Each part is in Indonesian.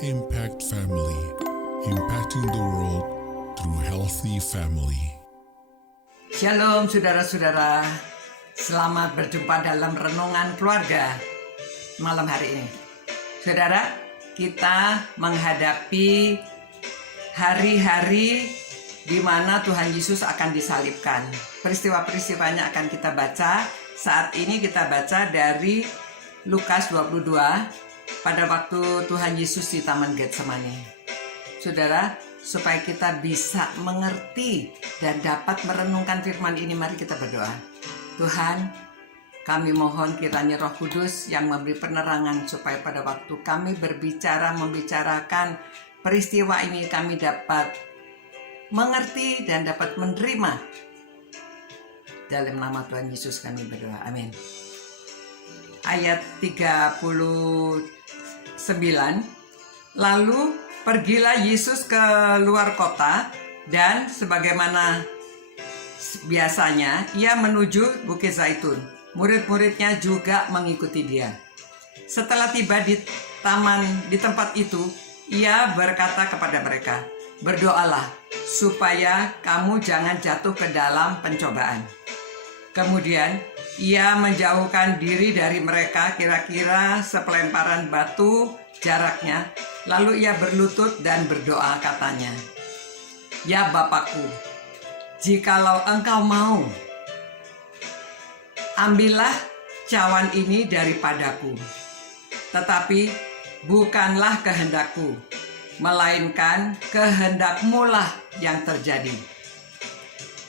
Impact Family, impacting the world through healthy family. Shalom saudara-saudara, selamat berjumpa dalam renungan keluarga malam hari ini. Saudara, kita menghadapi hari-hari di mana Tuhan Yesus akan disalibkan. Peristiwa-peristiwanya akan kita baca. Saat ini kita baca dari Lukas 22 pada waktu Tuhan Yesus di Taman Getsemani. Saudara, supaya kita bisa mengerti dan dapat merenungkan firman ini, mari kita berdoa. Tuhan, kami mohon kiranya Roh Kudus yang memberi penerangan supaya pada waktu kami membicarakan peristiwa ini kami dapat mengerti dan dapat menerima. Dalam nama Tuhan Yesus kami berdoa. Amin. Ayat 39. Lalu pergilah Yesus ke luar kota dan sebagaimana biasanya ia menuju Bukit Zaitun. Murid-muridnya juga mengikuti dia. Setelah tiba di tempat itu, ia berkata kepada mereka, "Berdoalah supaya kamu jangan jatuh ke dalam pencobaan." Kemudian ia menjauhkan diri dari mereka kira-kira sepelemparan batu jaraknya. Lalu ia berlutut dan berdoa katanya, "Ya Bapakku, jikalau engkau mau, ambillah cawan ini daripadaku. Tetapi bukanlah kehendakku, melainkan kehendakmu lah yang terjadi."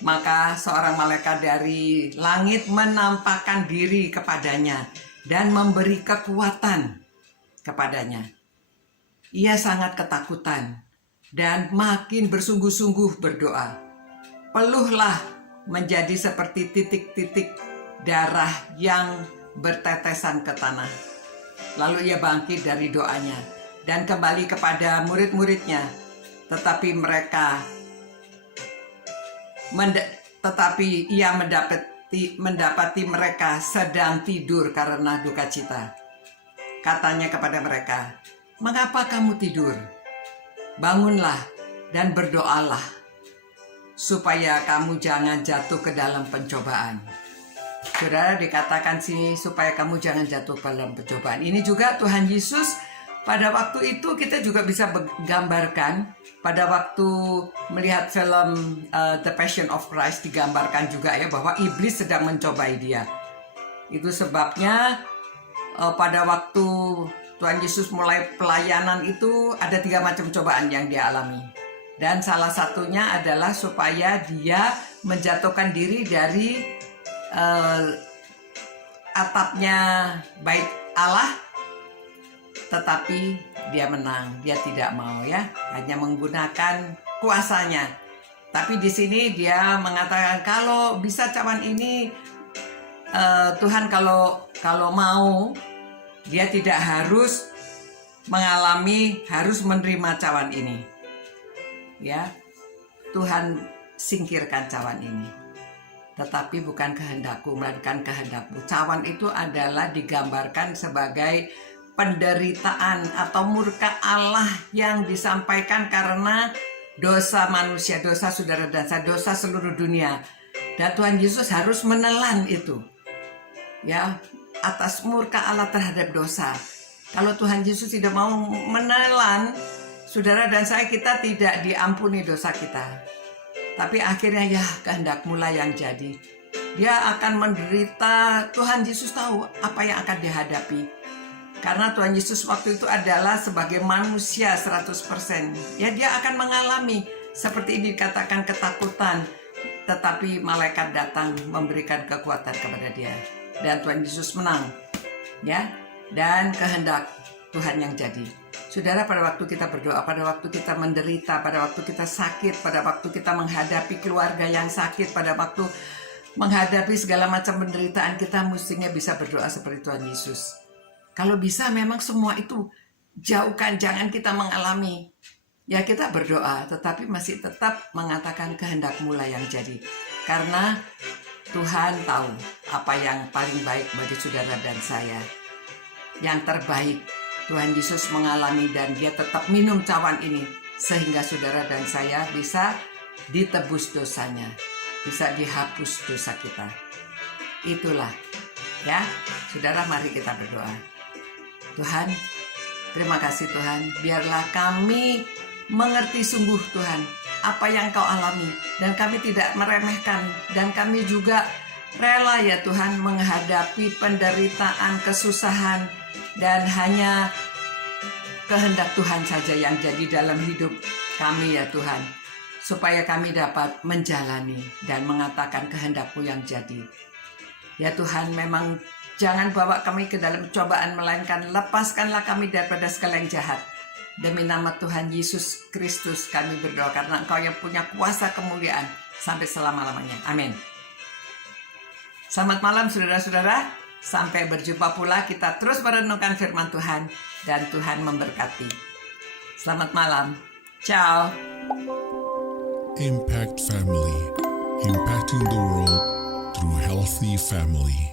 Maka seorang malaikat dari langit menampakkan diri kepadanya dan memberi kekuatan kepadanya. Ia sangat ketakutan dan makin bersungguh-sungguh berdoa. Peluhlah menjadi seperti titik-titik darah yang bertetesan ke tanah. Lalu ia bangkit dari doanya dan kembali kepada murid-muridnya. Tetapi ia mendapati mereka sedang tidur karena duka cita. Katanya kepada mereka, "Mengapa kamu tidur? Bangunlah dan berdoalah, supaya kamu jangan jatuh ke dalam pencobaan." Saudara, dikatakan sini supaya kamu jangan jatuh ke dalam pencobaan. Ini juga Tuhan Yesus pada waktu itu kita juga bisa gambarkan. Pada waktu melihat film The Passion of Christ digambarkan juga ya bahwa iblis sedang mencobai dia. Itu sebabnya pada waktu Tuhan Yesus mulai pelayanan itu ada 3 macam cobaan yang dia alami. Dan salah satunya adalah supaya dia menjatuhkan diri dari atapnya bait Allah. Tetapi dia menang, dia tidak mau ya, hanya menggunakan kuasanya. Tapi di sini dia mengatakan kalau bisa cawan ini Tuhan kalau mau dia tidak harus harus menerima cawan ini. Ya, Tuhan singkirkan cawan ini. Tetapi bukan kehendakku, melainkan kehendakmu. Cawan itu adalah digambarkan sebagai penderitaan atau murka Allah yang disampaikan karena dosa manusia, dosa saudara dan saya, dosa seluruh dunia. Dan Tuhan Yesus harus menelan itu. Ya, atas murka Allah terhadap dosa. Kalau Tuhan Yesus tidak mau menelan, saudara dan saya, kita tidak diampuni dosa kita. Tapi akhirnya ya kehendak mulai yang jadi. Dia akan menderita. Tuhan Yesus tahu apa yang akan dihadapi. Karena Tuhan Yesus waktu itu adalah sebagai manusia 100%. Ya, dia akan mengalami seperti ini dikatakan ketakutan. Tetapi malaikat datang memberikan kekuatan kepada dia. Dan Tuhan Yesus menang. Ya, dan kehendak Tuhan yang jadi. Saudara, pada waktu kita berdoa, pada waktu kita menderita, pada waktu kita sakit, pada waktu kita menghadapi keluarga yang sakit, pada waktu menghadapi segala macam penderitaan, kita mestinya bisa berdoa seperti Tuhan Yesus. Kalau bisa memang semua itu jauhkan, jangan kita mengalami. Ya, kita berdoa, tetapi masih tetap mengatakan kehendak-Mu lah yang jadi. Karena Tuhan tahu apa yang paling baik bagi saudara dan saya. Yang terbaik Tuhan Yesus mengalami dan dia tetap minum cawan ini sehingga saudara dan saya bisa ditebus dosanya, bisa dihapus dosa kita. Itulah ya, saudara, mari kita berdoa. Tuhan, terima kasih Tuhan, biarlah kami mengerti sungguh Tuhan apa yang Kau alami dan kami tidak meremehkan dan kami juga rela ya Tuhan menghadapi penderitaan, kesusahan dan hanya kehendak Tuhan saja yang jadi dalam hidup kami ya Tuhan, supaya kami dapat menjalani dan mengatakan kehendak-Mu yang jadi. Ya Tuhan, memang jangan bawa kami ke dalam cobaan, melainkan lepaskanlah kami daripada segala yang jahat. Demi nama Tuhan Yesus Kristus kami berdoa, karena Engkau yang punya kuasa kemuliaan sampai selama-lamanya. Amin. Selamat malam saudara-saudara. Sampai berjumpa pula, kita terus merenungkan firman Tuhan dan Tuhan memberkati. Selamat malam. Ciao. Impact Family, impacting the world through healthy family.